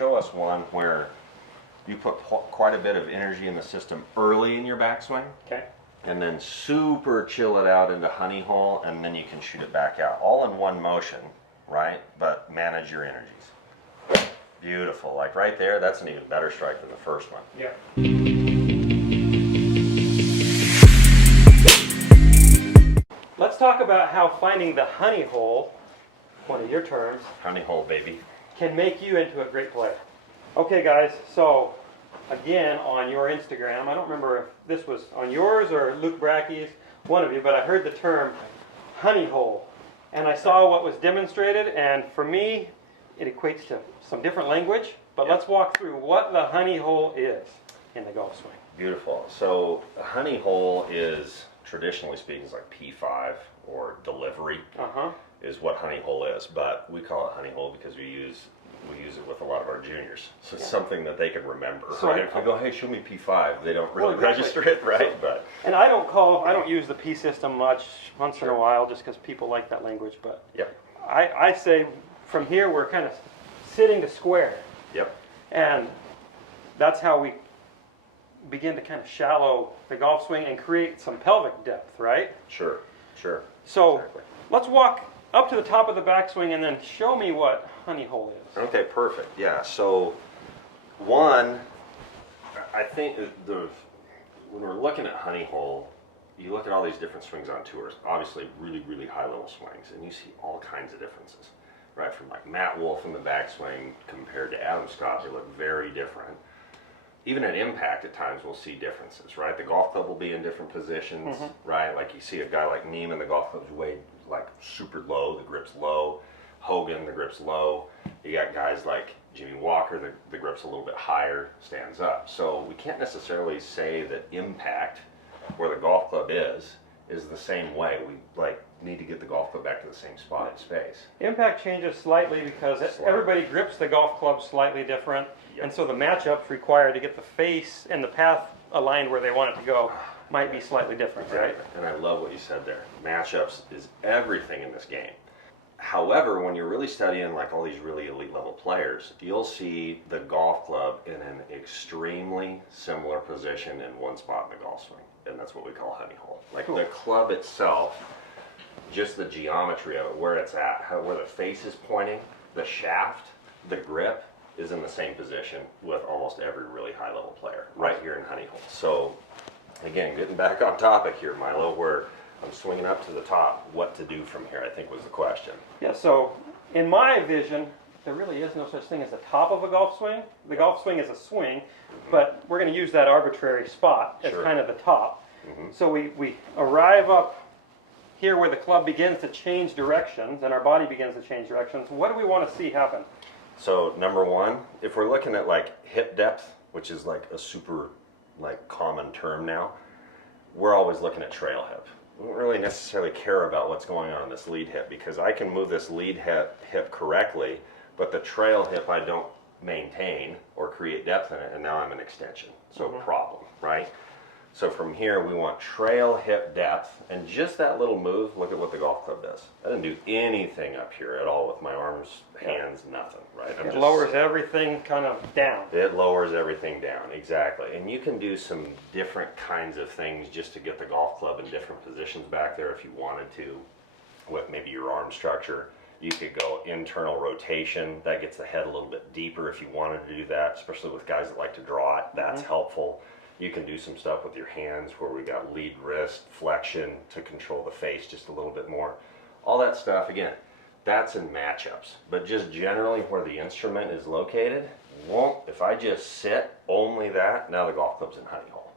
show us one where you put quite a bit of energy in the system early in your backswing. Okay. And then super chill it out into honey hole, and then you can shoot it back out. All in one motion, right? But manage your energies. Beautiful. Like right there, that's an even better strike than the first one. Yeah. Let's talk about how finding the honey hole, one of your terms, Honey hole, baby. can make you into a great player. Okay, guys, so again, on your Instagram, I don't remember if this was on yours or Luke Bracky's, one of you, but I heard the term honey hole. And I saw what was demonstrated, and for me, it equates to some different language, but let's walk through what the honey hole is in the golf swing. Beautiful. So a honey hole is, traditionally speaking, is like P5 or delivery is what honey hole is, but we call it honey hole because we use it with a lot of our juniors. So it's something that they can remember, So right? If we go, hey, show me P5, they don't really register it, right? So, and I don't use the P system much, once in a while, just because people like that language, but I say from here we're kind of sitting to square. Yep. And that's how we begin to kind of shallow the golf swing and create some pelvic depth, right? Sure, sure. So exactly. Let's walk up to the top of the backswing and then show me what honey hole is. Okay, perfect. Yeah, so one, I think when we're looking at honey hole, you look at all these different swings on tours, obviously really, really high level swings, and you see all kinds of differences, right? From like Matt Wolf in the backswing compared to Adam Scott, they look very different. Even at impact, at times we'll see differences, right? The golf club will be in different positions, right? Like you see a guy like Neem and the golf club's way like super low, the grip's low. Hogan, the grip's low. You got guys like Jimmy Walker, the grip's a little bit higher, stands up. So we can't necessarily say that impact, where the golf club is the same way. We like need to get the golf club back to the same spot in space. Impact changes slightly because everybody grips the golf club slightly different, and so the matchups required to get the face and the path aligned where they want it to go might be slightly different, right? And I love what you said there. Matchups is everything in this game. However, when you're really studying like all these really elite level players, you'll see the golf club in an extremely similar position in one spot in the golf swing, and that's what we call honey hole. Like the club itself, just the geometry of it, where it's at, where the face is pointing, the shaft, the grip is in the same position with almost every really high level player right here in honey hole. So again, getting back on topic here, Milo, where I'm swinging up to the top, what to do from here, I think was the question. Yeah, so in my vision, there really is no such thing as the top of a golf swing. The golf swing is a swing, but we're going to use that arbitrary spot as kind of the top. So we arrive up here where the club begins to change directions and our body begins to change directions. What do we want to see happen? So number one, if we're looking at like hip depth, which is like a super like common term now, we're always looking at trail hip. We don't really necessarily care about what's going on in this lead hip because I can move this lead hip correctly, but the trail hip I don't maintain or create depth in it, and now I'm an extension. So problem, right? So from here we want trail hip depth, and just that little move, look at what the golf club does. I didn't do anything up here at all with my arms, hands, nothing, right? It lowers everything kind of down. It lowers everything down, exactly. And you can do some different kinds of things just to get the golf club in different positions back there if you wanted to, with maybe your arm structure. You could go internal rotation, that gets the head a little bit deeper if you wanted to do that, especially with guys that like to draw it, that's helpful. You can do some stuff with your hands where we got lead wrist, flexion to control the face just a little bit more. All that stuff, again, that's in matchups. But just generally where the instrument is located, if I just sit only that, now the golf club's in honey hole.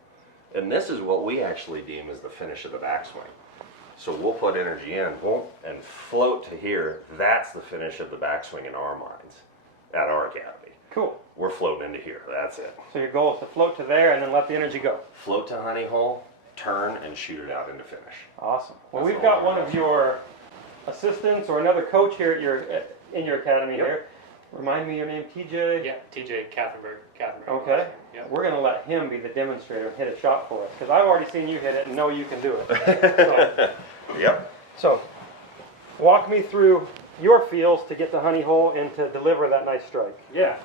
And this is what we actually deem as the finish of the backswing. So we'll put energy in, and float to here. That's the finish of the backswing in our minds at our academy. Cool. We're floating into here, that's it. So your goal is to float to there and then let the energy go. Float to honey hole, turn, and shoot it out into finish. Awesome. Well, we've got one of your assistants or another coach here at in your academy here. Remind me your name, TJ? Yeah, TJ Kathenberg. Okay. Yep. We're going to let him be the demonstrator and hit a shot for us because I've already seen you hit it and know you can do it. Yep. So, walk me through your feels to get to honey hole and to deliver that nice strike. Yeah.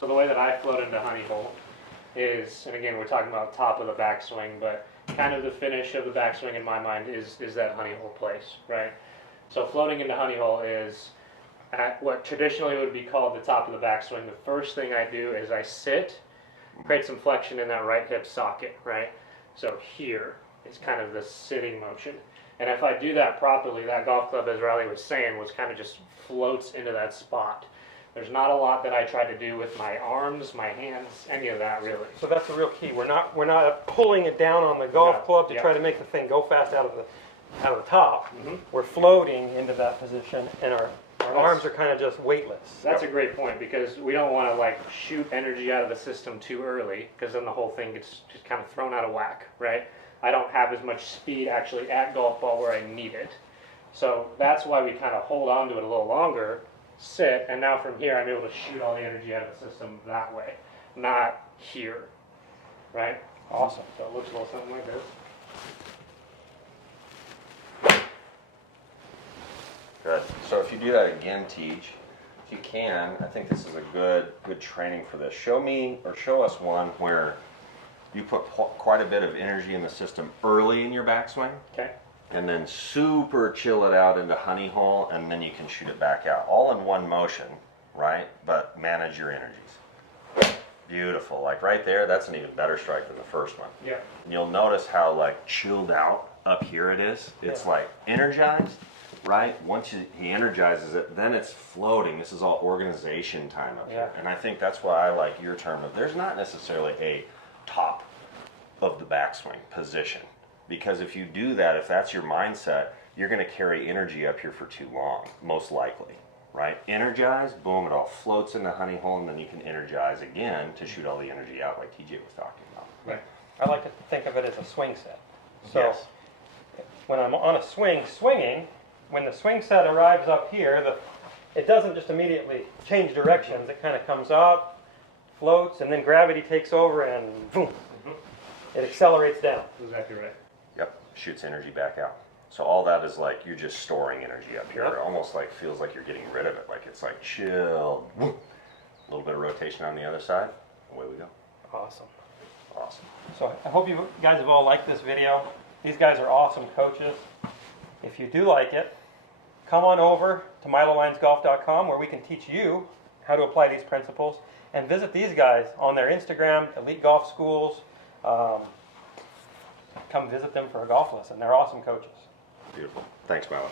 So the way that I float into honey hole is, and again, we're talking about top of the backswing, but kind of the finish of the backswing in my mind is that honey hole place, right? So floating into honey hole is at what traditionally would be called the top of the backswing. The first thing I do is I sit, create some flexion in that right hip socket, right? So here is kind of the sitting motion. And if I do that properly, that golf club, as Riley was saying, was kind of just floats into that spot. There's not a lot that I try to do with my arms, my hands, any of that really. So that's the real key. We're not pulling it down on the golf club to try to make the thing go fast out of the top. We're floating into that position, and our arms are kind of just weightless. That's a great point, because we don't want to like shoot energy out of the system too early, because then the whole thing gets just kind of thrown out of whack, right? I don't have as much speed actually at golf ball where I need it. So that's why we kind of hold on to it a little longer, sit, and now from here I'm able to shoot all the energy out of the system that way, not here, right? Awesome. So it looks a little something like this. Good. So if you do that again, Teach, if you can, I think this is a good training for this. Show me, or show us one where you put quite a bit of energy in the system early in your backswing. Okay. And then super chill it out into honey hole, and then you can shoot it back out. All in one motion, right? But manage your energies. Beautiful. Like right there, that's an even better strike than the first one. Yeah. And you'll notice how like chilled out up here it is. It's like energized, right? Once he energizes it, then it's floating. This is all organization time up here. And I think that's why I like your term of there's not necessarily a top of the backswing position. Because if you do that, if that's your mindset, you're going to carry energy up here for too long, most likely, right? Energize, boom, it all floats in the honey hole, and then you can energize again to shoot all the energy out like TJ was talking about. Right. I like to think of it as a swing set. So Yes. when I'm on a swinging, when the swing set arrives up here, it doesn't just immediately change directions. It kind of comes up, floats, and then gravity takes over and boom, it accelerates down. That's exactly right. Yep, shoots energy back out. So all that is like you're just storing energy up here. It almost like feels like you're getting rid of it. Like it's like chill. A little bit of rotation on the other side. Away we go. Awesome. Awesome. So I hope you guys have all liked this video. These guys are awesome coaches. If you do like it, come on over to milolinesgolf.com where we can teach you how to apply these principles, and visit these guys on their Instagram, Elite Golf Schools. Come visit them for a golf lesson. They're awesome coaches. Beautiful. Thanks, Milo.